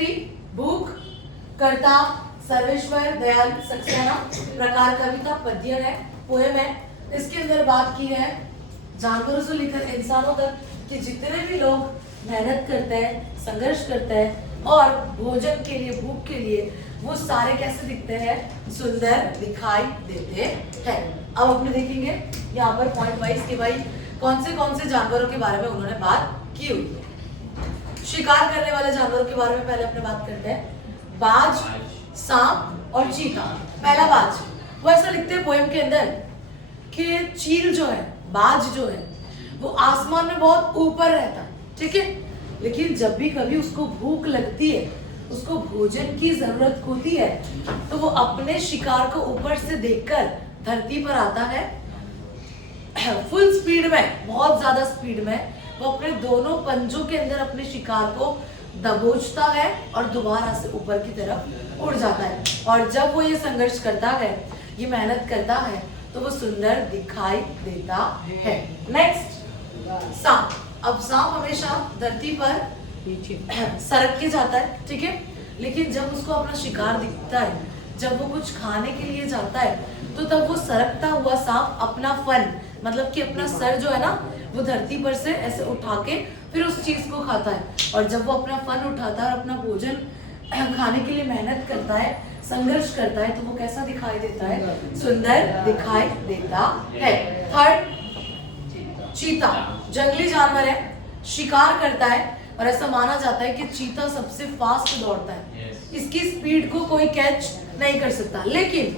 बकरी, भूख, कर्ता सर्वेश्वर दयाल सक्सेना, प्रकार कविता पद्य है, पोएम है। इसके अंदर बात की है जानवरों से लेकर इंसानों तक कि जितने भी लोग मेहनत करते हैं, संघर्ष करते हैं और भोजन के लिए, भूख के लिए, वो सारे कैसे दिखते हैं? सुंदर दिखाई देते हैं। अब अपने देखेंगे यहाँ पर पॉइंट वाइज कि भाई कौन से जानवरों के बारे में उन्होंने बात की हुई है। शिकार करने वाले जानवरों के बारे में पहले अपने बात करते हैं। बाज, सांप और चीता। पहला बाज, वो ऐसा लिखते हैं पोएम के अंदर कि चील जो है, बाज जो है, वो आसमान में बहुत ऊपर रहता है, ठीक है, लेकिन जब भी कभी उसको भूख लगती है, उसको भोजन की जरूरत होती है, तो वो अपने शिकार को ऊपर से देखकर धरती पर आता है। फुल स्पीड में, बहुत ज्यादा स्पीड में वो अपने दोनों पंजों के अंदर अपने शिकार को दबोचता है और दोबारा से ऊपर की तरफ उड़ जाता है। और जब वो ये संघर्ष करता है, ये मेहनत करता है, तो वो सुंदर दिखाई देता है। नेक्स्ट, सांप। अब सांप हमेशा धरती पर सरक के जाता है, ठीक है, लेकिन जब उसको अपना शिकार दिखता है, जब वो कुछ खाने के लिए जाता है, तो तब वो सरकता हुआ सांप अपना फन, मतलब कि अपना सर जो है ना, वो धरती पर से ऐसे उठा के फिर उस चीज को खाता है। और जब वो अपना फन उठाता है और अपना भोजन खाने के लिए मेहनत करता है, संघर्ष करता है, तो वो कैसा दिखाई देता है? सुंदर दिखाई देता है। थर्ड, चीता। जंगली जानवर है, शिकार करता है और ऐसा माना जाता है कि चीता सबसे फास्ट दौड़ता है। इसकी स्पीड को कोई कैच नहीं कर सकता। लेकिन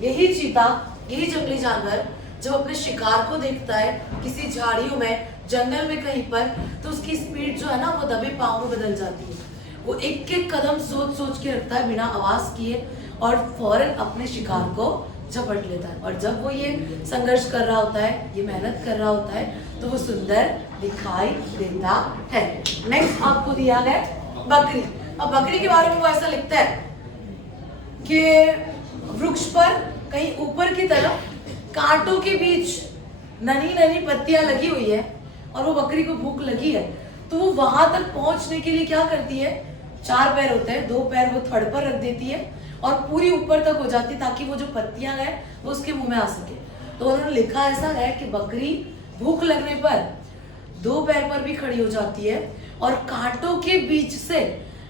यही चीता, यही जंगली जानवर जब अपने शिकार को देखता है किसी झाड़ियों में, जंगल में कहीं पर, तो उसकी स्पीड जो है ना, वो दबे पांव में बदल जाती है। वो एक एक कदम सोच सोच के रखता है बिना आवाज किए और फौरन अपने शिकार को झपट लेता है। और जब वो ये संघर्ष कर रहा होता है, ये मेहनत कर रहा होता है, तो वो सुंदर दिखाई देता है। नेक्स्ट आपको दिया गया बकरी। अब बकरी के बारे में वो ऐसा लिखता है कि वृक्ष पर कहीं ऊपर की तरफ कांटों के बीच ननी ननी पत्तियां लगी हुई है और वो बकरी को भूख लगी है, तो वो वहां तक पहुंचने के लिए क्या करती है? 4 पैर होते हैं, 2 पैर वो थड़ पर रख देती है और पूरी ऊपर तक हो जाती है, ताकि वो जो पत्तियां हैं वो उसके मुंह में आ सके। तो उन्होंने लिखा ऐसा है कि बकरी भूख लगने पर 2 पैर पर भी खड़ी हो जाती है और कांटों के बीच से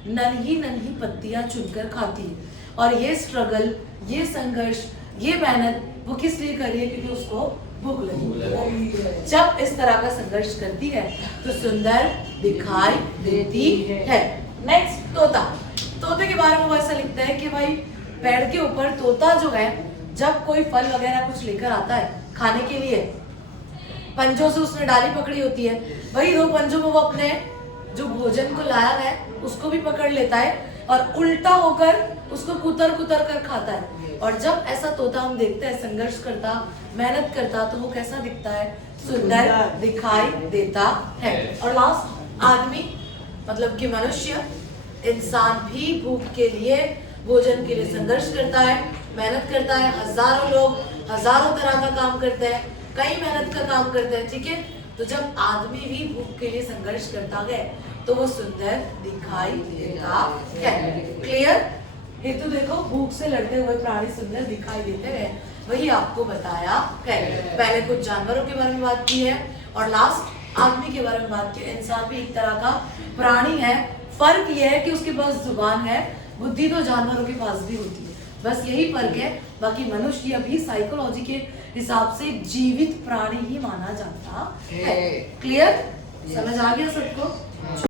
नन्ही नन्ही पत्तियां चुनकर खाती है। और ये स्ट्रगल, ये संघर्ष, ये मेहनत वो किस लिए कर रही है? क्योंकि उसको भूख लगी। जब इस तरह का संघर्ष करती है तो सुंदर दिखाई देती है। नेक्स्ट, तोता। तोते के बारे में वो ऐसा लिखता है कि भाई पेड़ के ऊपर तोता जो है, जब कोई फल वगैरह कुछ लेकर आता है खाने के लिए, पंजों से उसने डाली पकड़ी होती है, वही 2 पंजों में वो अपने जो भोजन को लाया है उसको भी पकड़ लेता है और उल्टा होकर उसको कुतर कुतर कर खाता है। और जब ऐसा तोता हम देखते हैं संघर्ष करता, मेहनत करता, तो वो कैसा दिखता है? सुंदर दिखाई देता है। और लास्ट, आदमी, मतलब कि मनुष्य, इंसान भी भूख के लिए, भोजन के लिए संघर्ष करता है, मेहनत करता है। हजारों लोग हजारों तरह का काम करते हैं, कई मेहनत का काम करते हैं, ठीक है। तो जब आदमी भी भूख के लिए संघर्ष करता है, तो वो सुंदर दिखाई देता है। क्लियर? हेतु देखो, भूख से लड़ते हुए प्राणी सुंदर दिखाई देते हैं, वही आपको बताया है। पहले कुछ जानवरों के बारे में बात की है और लास्ट आदमी के बारे में बात की। इंसान भी एक तरह का प्राणी है, फर्क यह है कि उसके पास जुबान है, बुद्धि तो जानवरों के पास भी होती है, बस यही फर्क है। बाकी मनुष्य भी साइकोलॉजी के हिसाब से जीवित प्राणी ही माना जाता है। क्लियर? समझ आ गया सबको?